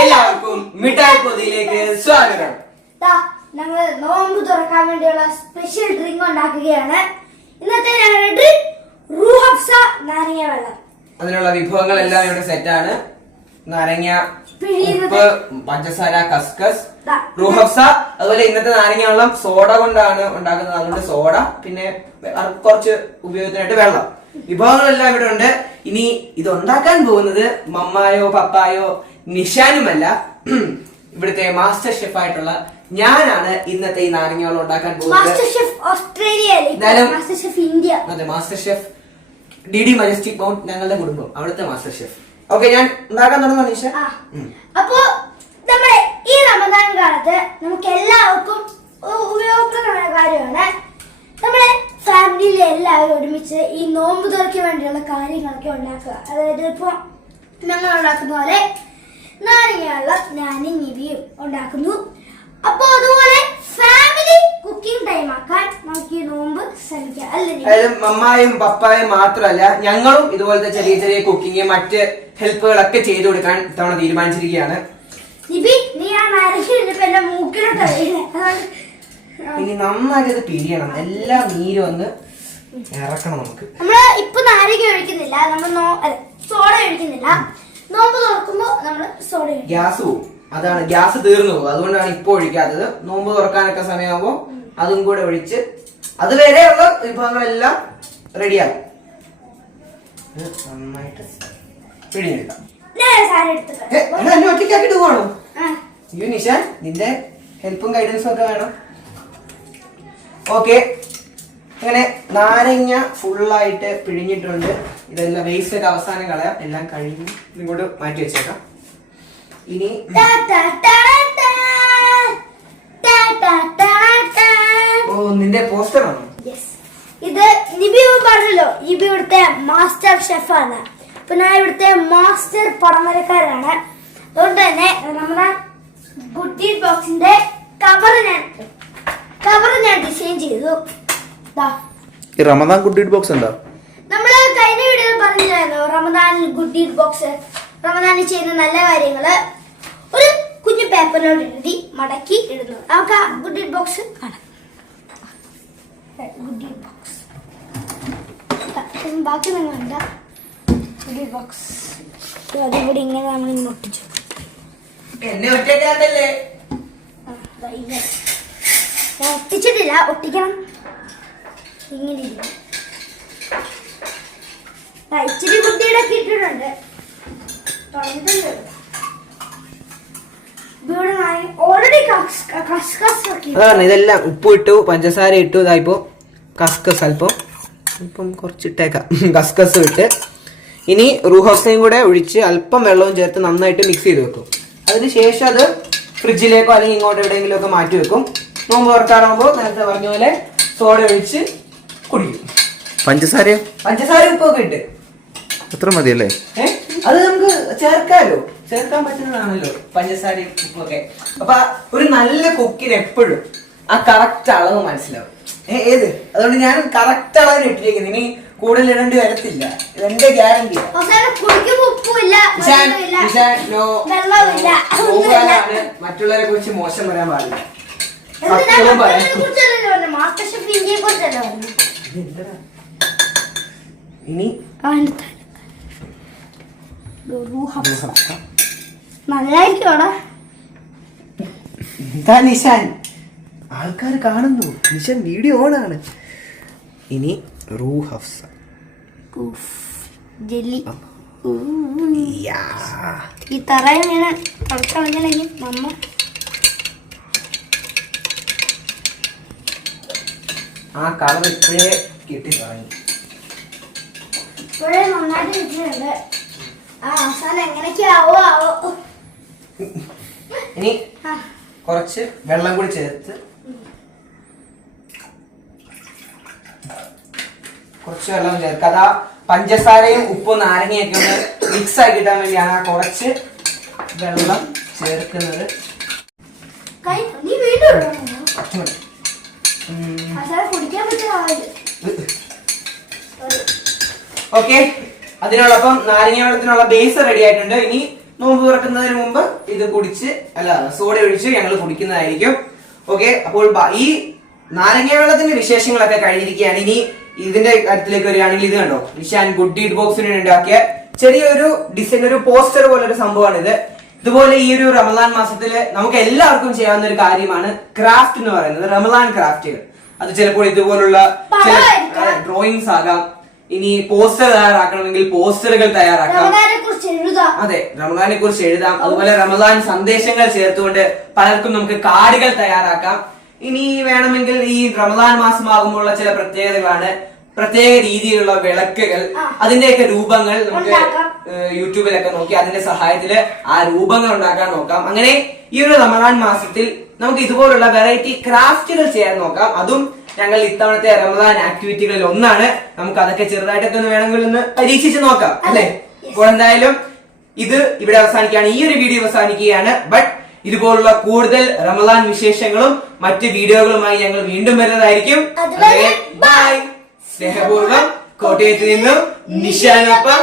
എല്ലാവർക്കും മിഠായി പൊതിയിലേക്ക് സ്വാഗതം. ഞങ്ങൾ നോമ്പ് തുറക്കാൻ വേണ്ടിയുള്ള സ്പെഷ്യൽ ഡ്രിങ്ക് ഉണ്ടാക്കുകയാണ്. ഇന്നത്തെ ഞങ്ങളുടെ ഡ്രിങ്ക് റൂഹബ്സ നാരങ്ങ വെള്ളം. അതിനുള്ള വിഭവങ്ങളെല്ലാം ഇവിടെ സെറ്റാണ് നാരങ്ങ. ഉപ്പ് പഞ്ചസാര കസ്കസ്. ദാ. റൂഹഫ്സ അതുപോലെ ഇന്നത്തെ നാരങ്ങ വെള്ളം സോഡ കൊണ്ടാണ് ഉണ്ടാക്കുന്നത്. അതുകൊണ്ട് സോഡ പിന്നെ കുറച്ച് ഉപയോഗത്തിനായിട്ട് വെള്ളം. വിഭവങ്ങളെല്ലാം ഇവിടെ ഉണ്ട്. ഇനി ഇത് ഉണ്ടാക്കാൻ പോകുന്നത് മമ്മായോ പപ്പായോ നിഷാനുമല്ല ഇവിടുത്തെ മാസ്റ്റർ ഷെഫ് ആയിട്ടുള്ള ഞാനാണ് ഇന്നത്തെ ഈ നാരങ്ങകൾ ഉണ്ടാക്കാൻ പോകുന്നത്. Master chef Australia master chef India. അതെ master chef D D majestic mount ഞങ്ങളുടെ കുടുംബം അവിടുത്തെ മാസ്റ്റർ ഷെഫ് ഓക്കെ ഞാൻ ഉണ്ടാക്കാൻ തുടങ്ങുന്ന നിഷ. ആ. അപ്പോ നമ്മുടെ ഈ റമദാൻ കാലത്ത് നമുക്ക് എല്ലാവർക്കും ഉ- ഉപയോഗപ്രദമായ കാര്യമാണ് നമ്മുടെ ഫാമിലിയിലെ എല്ലാവരും ഒരുമിച്ച് ഈ നോമ്പ് തുറയ്ക്ക് വേണ്ടിയുള്ള കാര്യങ്ങളൊക്കെ ഉണ്ടാക്കുക. അതായത് ഇപ്പൊ ഞങ്ങൾ ഉണ്ടാക്കുന്ന പോലെ നാരങ്ങ വെള്ളം ഞാനും നിധിയും ഉണ്ടാക്കുന്നു. അപ്പൊ അതുപോലെ ഫാമിലി കുക്കിംഗ് ടൈം ആക്കാൻ നമുക്ക് ഈ നോമ്പ് ശ്രമിക്കാം. അല്ലേ? അതായത് മമ്മായും പപ്പായും മാത്രമല്ല ഞങ്ങളും ഇതുപോലത്തെ ചെറിയ ചെറിയ കുക്കിംഗ് മറ്റ് ഹെൽപ്പുകളൊക്കെ ചെയ്തു കൊടുക്കാൻ ഇത്തവണ തീരുമാനിച്ചിരിക്കുകയാണ്. നിബി നീ ആ നാരങ്ങ ഇട്ടിപ്പോ എന്റെ മൂക്കിലോട്ട് ഇനി നന്നായിട്ട് ഇത് പിരിയണം. എല്ലാ നീരും ഒന്ന് ഇറക്കണം നമുക്ക്. നമ്മൾ ഇപ്പൊ നാരങ്ങ ഒഴിക്കുന്നില്ല. നമ്മൾ സോഡ ഒഴിക്കുന്നില്ല. നോമ്പ് തുറക്കുമ്പോ നമ്മൾ സോഡ ഗ്യാസ് പോവും. അതാണ് ഗ്യാസ് തീർന്നു പോകും അതുകൊണ്ടാണ് ഇപ്പൊ ഒഴിക്കാത്തത്. നോമ്പ് തുറക്കാനൊക്കെ സമയമാകുമ്പോൾ അതും കൂടെ ഒഴിച്ച് അതുവരെയുള്ള വിഭവങ്ങളെല്ലാം റെഡിയാകും. നന്നായിട്ട് പിഴിഞ്ഞെടുക്കാം. എന്നെ ഒറ്റയ്ക്കാക്കിട്ട് പോകണോ അയ്യോ നിഷാൻ നിന്റെ ഹെൽപ്പും ഗൈഡൻസും ഒക്കെ വേണം. ഓക്കെ. അങ്ങനെ നാരങ്ങ ഫുള്ളായിട്ട് പിഴിഞ്ഞിട്ടുണ്ട്. ഇതെല്ലാം വേസ്റ്റ് ഒക്കെ അവസാനം കളയാം. എല്ലാം കഴിഞ്ഞ് ഇങ്ങോട്ട് മാറ്റി വെച്ചേക്കാം. ഇനി. ഓ നിന്റെ പോസ്റ്റർ ആണോ. ഇത് നിബി പറഞ്ഞല്ലോ. നിബി ഇവിടുത്തെ മാസ്റ്റർ ഷെഫാണ് അപ്പൊ ഞാൻ ഇവിടുത്തെ മാസ്റ്റർ പടമരക്കാരാണ് അതുകൊണ്ട് തന്നെ നമ്മുടെ ഗുഡി ബോക്സിന്റെ കവർ ഞാൻ കവർ ഞാൻ ഡിസൈൻ ചെയ്തു. ദാ. ഈ റമദാൻ ഗുഡ് ബോക്സ് നമ്മൾ പറഞ്ഞില്ലായിരുന്നു? റമദാനിൽ ഗുഡ് ഡീഡ് ബോക്സ് റമദാനിൽ ചെയ്യുന്ന നല്ല കാര്യങ്ങൾ ഒരു കുഞ്ഞു പേപ്പറിലോട്ട് എഴുതി മടക്കി ഇടുന്നു. നമുക്ക് ആ ഗുഡ് ഡീഡ് ബോക്സ് കാണാം. ഗുഡ് ഡീഡ് ബോക്സ് ബാക്കി നിങ്ങൾ എന്താ ഗുഡ് ഡീഡ് ബോക്സ് അതിവിടെ ഇങ്ങനെ നമ്മൾ ഒട്ടിച്ചു. ഒട്ടിച്ചിട്ടില്ല. ഒട്ടിക്കണം. ഇങ്ങനെ ഇരിക്കും. ഇച്ചിരി ഒക്കെ അതാണ് ഇതെല്ലാം ഉപ്പ് ഇട്ടു പഞ്ചസാര ഇട്ടു ഇതായിപ്പോ കസ്കസ് അല്പം. ഇപ്പം കുറച്ചിട്ടേക്കാം. കസ്കസ് ഇട്ട്. ഇനി റൂഹോസയും കൂടെ ഒഴിച്ച് അല്പം വെള്ളവും ചേർത്ത് നന്നായിട്ട് മിക്സ് ചെയ്ത് വെക്കും. അതിനുശേഷം അത് ഫ്രിഡ്ജിലേക്കോ അല്ലെങ്കിൽ ഇങ്ങോട്ട് എവിടെയെങ്കിലും ഒക്കെ മാറ്റി വെക്കും. നോമ്പ് തുറക്കാറാകുമ്പോൾ നേരത്തെ പറഞ്ഞ പോലെ സോഡ ഒഴിച്ച് കുടിക്കും. പഞ്ചസാര പഞ്ചസാര ഉപ്പൊക്കെ ഇട്ട്. എത്ര മതിയല്ലേ? അത് നമുക്ക് ചേർക്കാലോ? ചേർക്കാൻ പറ്റുന്നതാണല്ലോ പഞ്ചസാരയും ഉപ്പൊക്കെ. അപ്പൊ ഒരു നല്ല കുക്കിന് എപ്പോഴും ആ കറക്റ്റ് അളവ് മനസ്സിലാവും. ഏഹ് ഏത്? അതുകൊണ്ട് ഞാൻ കറക്റ്റ് അളവിന് ഇട്ടിരിക്കുന്നു. ഇനി കൂടുതൽ ഇടേണ്ടി വരത്തില്ല. ഇതെന്റെ ഗ്യാരണ്ടി മറ്റുള്ളവരെ കുറിച്ച് മോശം വരാൻ പാടില്ല. ഇനി സത്യവും പറയാം. മക്കളെ നല്ലായിരിക്കും എന്താ നിശാൻ? ആൾക്കാർ കാണുന്നു. നിശാൻ വീഡിയോ ഓണാണ്. ഇനി റൂ ഹഫ്സ ജെല്ലി. ഈ തറയിൽ വീണ് തുടക്കളഞ്ഞില്ലെങ്കിൽ മമ്മ ആ കളർ ഇപ്പോഴേ കിട്ടി തുടങ്ങി ഇപ്പോഴേ നന്നായിട്ട് കിട്ടിയിട്ടുണ്ട്. ഇനി കുറച്ച് വെള്ളം കൂടി ചേർത്ത് കുറച്ച് വെള്ളം ചേർക്കുക. അതാ പഞ്ചസാരയും ഉപ്പും നാരങ്ങയൊക്കെ ഒന്ന് മിക്സ് ആക്കി കിട്ടാൻ വേണ്ടിയാണ് ആ കുറച്ച് വെള്ളം ചേർക്കുന്നത്. ഓക്കെ. അതിനോടൊപ്പം നാരങ്ങ വെള്ളത്തിനുള്ള ബേസ് റെഡി ആയിട്ടുണ്ട്. ഇനി നോമ്പ് തുറക്കുന്നതിന് മുമ്പ് ഇത് കുടിച്ച് അല്ല സോഡ ഒഴിച്ച് ഞങ്ങൾ കുടിക്കുന്നതായിരിക്കും. ഓക്കെ അപ്പോൾ ഈ നാരങ്ങ വെള്ളത്തിന്റെ വിശേഷങ്ങളൊക്കെ കഴിഞ്ഞിരിക്കുകയാണ്. ഇനി ഇതിന്റെ കാര്യത്തിലേക്ക് വരികയാണെങ്കിൽ ഇത് കണ്ടോ? നിഷാൻ ഗുഡ് ഡീഡ് ബോക്സിന് ഉണ്ടാക്കിയ ചെറിയൊരു ഡിസൈൻ ഒരു പോസ്റ്റർ പോലെ ഒരു സംഭവമാണ് ഇത് ഇതുപോലെ ഈ ഒരു റമദാൻ മാസത്തിൽ നമുക്ക് എല്ലാവർക്കും ചെയ്യാവുന്ന ഒരു കാര്യമാണ് ക്രാഫ്റ്റ് എന്ന് പറയുന്നത്. റമദാൻ ക്രാഫ്റ്റുകൾ അത് ചിലപ്പോൾ ഇതുപോലുള്ള ഡ്രോയിങ്സ് ആകാം. ഇനി പോസ്റ്റർ തയ്യാറാക്കണമെങ്കിൽ പോസ്റ്ററുകൾ തയ്യാറാക്കാം അതെ റമദാനെ കുറിച്ച് എഴുതാം. അതുപോലെ റമദാൻ സന്ദേശങ്ങൾ ചേർത്തുകൊണ്ട് പലർക്കും നമുക്ക് കാർഡുകൾ തയ്യാറാക്കാം. ഇനി വേണമെങ്കിൽ ഈ റമദാൻ മാസമാകുമ്പോഴുള്ള ചില പ്രത്യേകതകളാണ്. പ്രത്യേക രീതിയിലുള്ള വിളക്കുകൾ അതിന്റെയൊക്കെ രൂപങ്ങൾ നമുക്ക് യൂട്യൂബിലൊക്കെ നോക്കി അതിന്റെ സഹായത്തിൽ ആ രൂപങ്ങൾ ഉണ്ടാക്കാൻ നോക്കാം. അങ്ങനെ ഈ ഒരു റമദാൻ മാസത്തിൽ നമുക്ക് ഇതുപോലുള്ള വെറൈറ്റി ക്രാഫ്റ്റുകൾ ചെയ്യാൻ നോക്കാം. അതും ഞങ്ങൾ ഇത്തവണത്തെ റമദാൻ ആക്ടിവിറ്റികളിൽ ഒന്നാണ്. നമുക്ക് അതൊക്കെ ചെറുതായിട്ടൊക്കെ ഒന്ന് വേണമെങ്കിൽ ഒന്ന് പരീക്ഷിച്ച് നോക്കാം അല്ലേ? അപ്പോൾ എന്തായാലും ഇത് ഇവിടെ അവസാനിക്കുകയാണ്. ഈ ഒരു വീഡിയോ അവസാനിക്കുകയാണ്. ബട്ട് ഇതുപോലുള്ള കൂടുതൽ റമദാൻ വിശേഷങ്ങളും മറ്റ് വീഡിയോകളുമായി ഞങ്ങൾ വീണ്ടും വരുന്നതായിരിക്കും. ബൈ. സ്നേഹപൂർവം കോട്ടയത്ത് നിന്നും നിശാനൊപ്പം